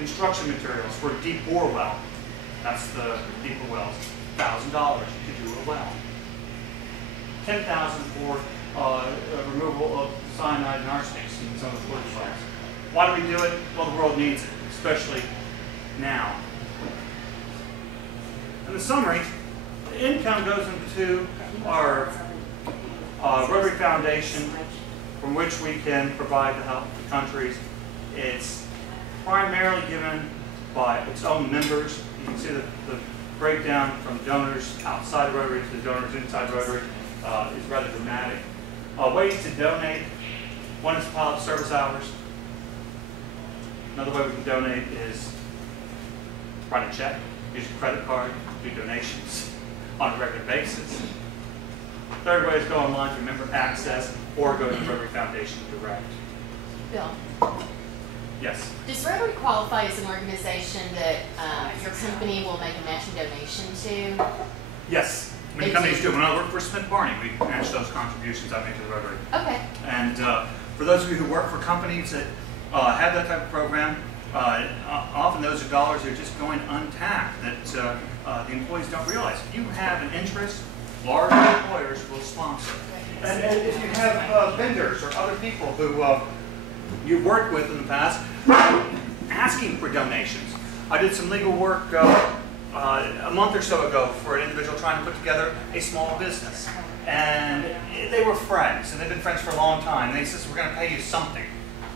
Construction materials for a deep bore well. That's the deeper wells. $1,000 to do a well. $10,000 for removal of cyanide and arsenics in some of the forage wells. Why do we do it? Well, the world needs it, especially now. In the summary, the income goes into our Rotary Foundation, from which we can provide to help the countries. It's primarily given by its own members. You can see the breakdown from donors outside Rotary to the donors inside Rotary is rather dramatic. Ways to donate. One is pilot service hours. Another way we can donate is write a check, use a credit card, do donations on a regular basis. Third way is go online to member access or go to the Rotary Foundation direct. Bill, Yes. does Rotary qualify as an organization that your company will make a matching donation to? Yes. Many companies do. When I worked for Smith Barney, we matched those contributions I made to the Rotary. Okay. And for those of you who work for companies that have that type of program, often those are dollars that are just going untapped that the employees don't realize. If you have an interest, large employers will sponsor. And if you have vendors or other people who you've worked with in the past asking for donations. I did some legal work a month or so ago for an individual trying to put together a small business. And they were friends, and they've been friends for a long time. They said, we're going to pay you something.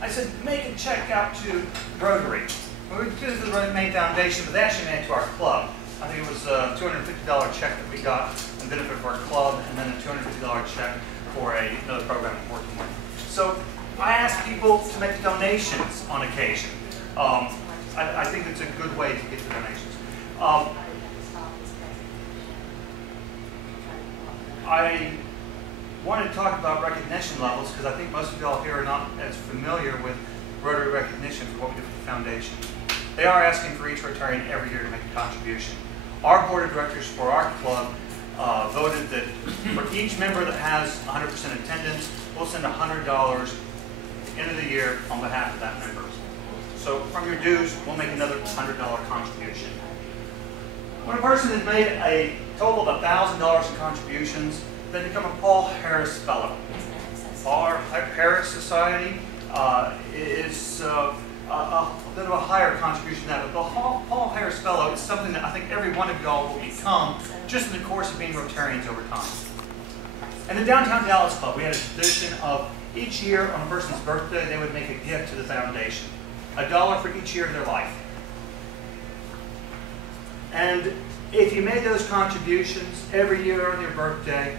I said, make a check out to Rotary. Well, we did it to the Rotary Main Foundation, but they actually made it to our club. I think it was a $250 check that we got in benefit for our club, and then a $250 check for another program we're working with. So I ask people to make donations on occasion. I think it's a good way to get the donations. I wanted to talk about recognition levels because I think most of y'all here are not as familiar with Rotary recognition for what we do for the foundation. They are asking for each Rotarian every year to make a contribution. Our board of directors for our club voted that for each member that has 100% attendance, we'll send $100 end of the year on behalf of that member. So from your dues, we'll make another $100 contribution. When a person has made a total of $1,000 in contributions, they become a Paul Harris Fellow. Our Harris Society is a bit of a higher contribution than that, but the Paul Harris Fellow is something that I think every one of y'all will become just in the course of being Rotarians over time. And the Downtown Dallas Club, we had a tradition of each year on a person's birthday, they would make a gift to the foundation. $1 for each year of their life. And if you made those contributions every year on your birthday,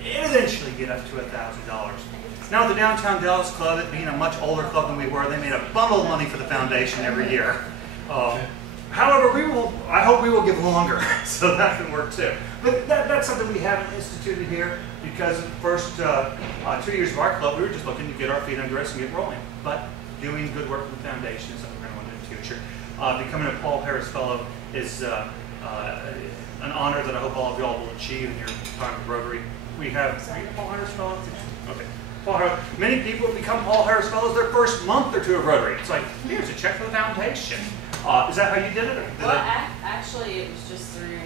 it eventually get up to $1,000. Now the Downtown Dallas Club, it being a much older club than we were, they made a bundle of money for the foundation every year. However, I hope we will give longer, so that can work too. But that's something we haven't instituted here because the first 2 years of our club, we were just looking to get our feet under us and get rolling. But doing good work for the foundation is something we're going to want to do in the future. Becoming a Paul Harris Fellow is an honor that I hope all of y'all will achieve in your time with Rotary. We have Paul Harris Fellows. Okay. Paul Harris. Many people become Paul Harris Fellows their first month or two of Rotary. It's like, here's a check for the foundation. Is that how you did it? Well, actually, it was just through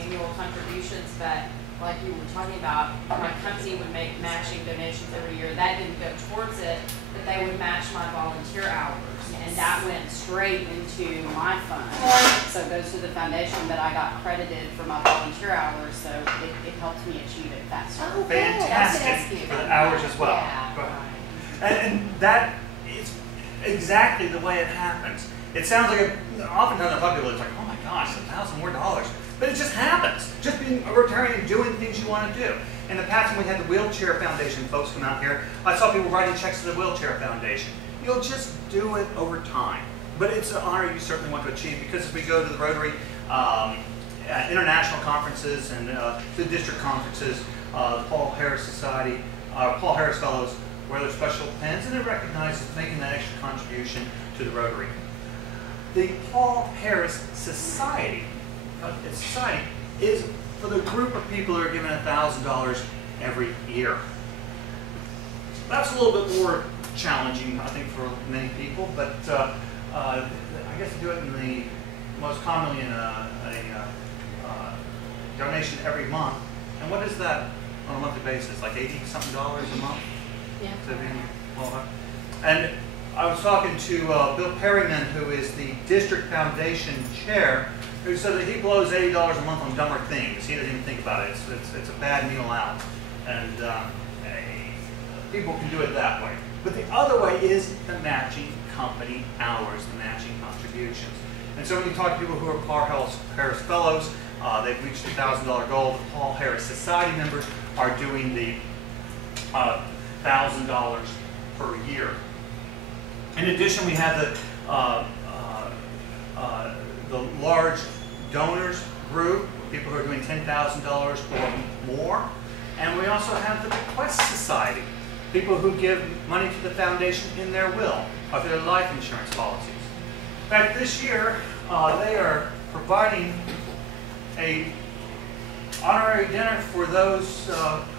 annual contributions. But like you were talking about, my company would make matching donations every year. That didn't go towards it, but they would match my volunteer hours, and that went straight into my fund. So it goes to the foundation, but I got credited for my volunteer hours, so it helped me achieve it faster. Oh, fantastic for the hours as well. Yeah. And that is exactly the way it happens. It sounds like oftentimes the public is like, oh my gosh, $1,000 more. But it just happens. Just being a Rotarian and doing things you want to do. In the past, when we had the Wheelchair Foundation folks come out here, I saw people writing checks to the Wheelchair Foundation. You'll just do it over time. But it's an honor you certainly want to achieve because if we go to the Rotary international conferences and the district conferences, the Paul Harris Society, Paul Harris Fellows wear their special pins and it recognizes making that extra contribution to the Rotary. The Paul Harris Society is for the group of people who are given $1,000 every year. That's a little bit more challenging, I think, for many people, but I guess they do it in the most commonly in a donation every month. And what is that on a monthly basis? Like $80-something a month? Yeah. And I was talking to Bill Perryman, who is the district foundation chair, who said that he blows $80 a month on dumber things. He doesn't even think about it. It's a bad meal out. And people can do it that way. But the other way is the matching company hours, the matching contributions. And so when you talk to people who are Paul Harris Fellows, they've reached the $1,000 goal. The Paul Harris Society members are doing the $1,000 per year. In addition, we have the large donors group, people who are doing $10,000 or more. And we also have the Bequest Society, people who give money to the foundation in their will, or their life insurance policies. In fact, this year, they are providing a honorary dinner for those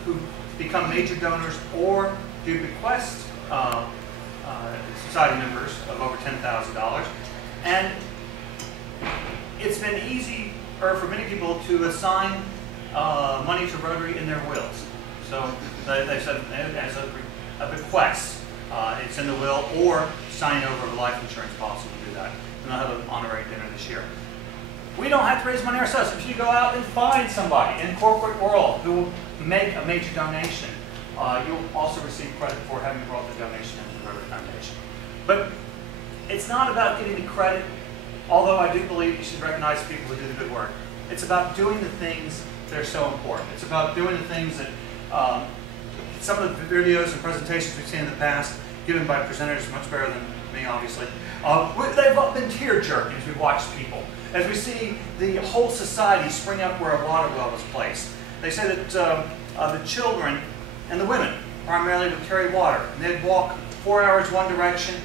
who become major donors or do bequest society members of over $10,000. And it's been easy for many people to assign money to Rotary in their wills. So they said as a bequest, it's in the will, or signing over a life insurance policy to do that. And they'll have an honorary dinner this year. We don't have to raise money ourselves. If you go out and find somebody in the corporate world who will make a major donation, you'll also receive credit for having brought the donation into the Rotary Foundation. But it's not about getting the credit, although I do believe you should recognize people who do the good work. It's about doing the things that are so important. It's about doing the things that some of the videos and presentations we've seen in the past, given by presenters much better than me, obviously, they've all been tear-jerking as we watch people. As we see the whole society spring up where a water well was placed. They say that the children and the women primarily would carry water. And they'd walk 4 hours one direction,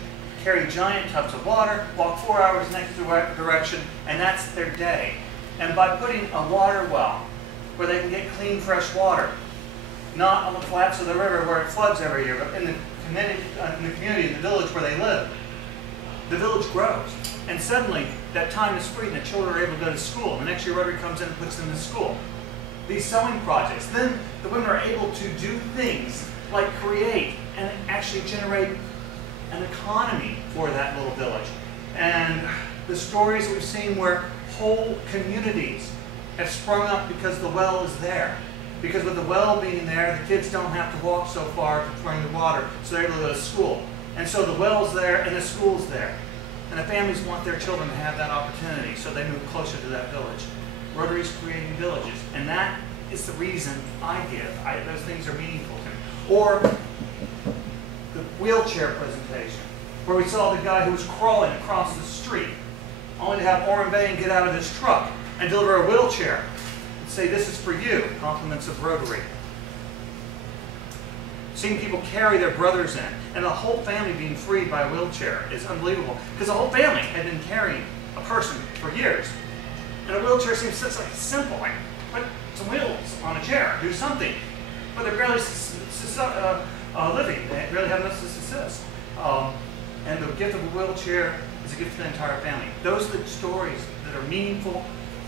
carry giant tubs of water, walk 4 hours next direction, and that's their day. And by putting a water well where they can get clean, fresh water, not on the flats of the river where it floods every year, but in the community, the village where they live, the village grows. And suddenly, that time is free and the children are able to go to school. The next year, Rotary comes in and puts them in school. These sewing projects. Then the women are able to do things like create and actually generate an economy for that little village. And the stories we've seen where whole communities have sprung up because the well is there. Because with the well being there, the kids don't have to walk so far to bring the water, so they're able to go to school. And so the well's there and the school's there. And the families want their children to have that opportunity, so they move closer to that village. Rotary's creating villages, and that is the reason I give. Those things are meaningful to me. Or the wheelchair presentation, where we saw the guy who was crawling across the street, only to have Orrin Bain get out of his truck and deliver a wheelchair and say, "This is for you, compliments of Rotary." Seeing people carry their brothers in, and the whole family being freed by a wheelchair is unbelievable. Because the whole family had been carrying a person for years. And a wheelchair seems such like simple, like put some wheels on a chair, do something. But they're barely living. They really have enough to subsist. And the gift of a wheelchair is a gift to the entire family. Those are the stories that are meaningful,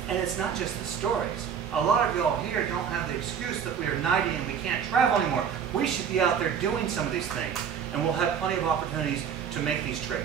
and it's not just the stories. A lot of y'all here don't have the excuse that we are 90 and we can't travel anymore. We should be out there doing some of these things, and we'll have plenty of opportunities to make these trips.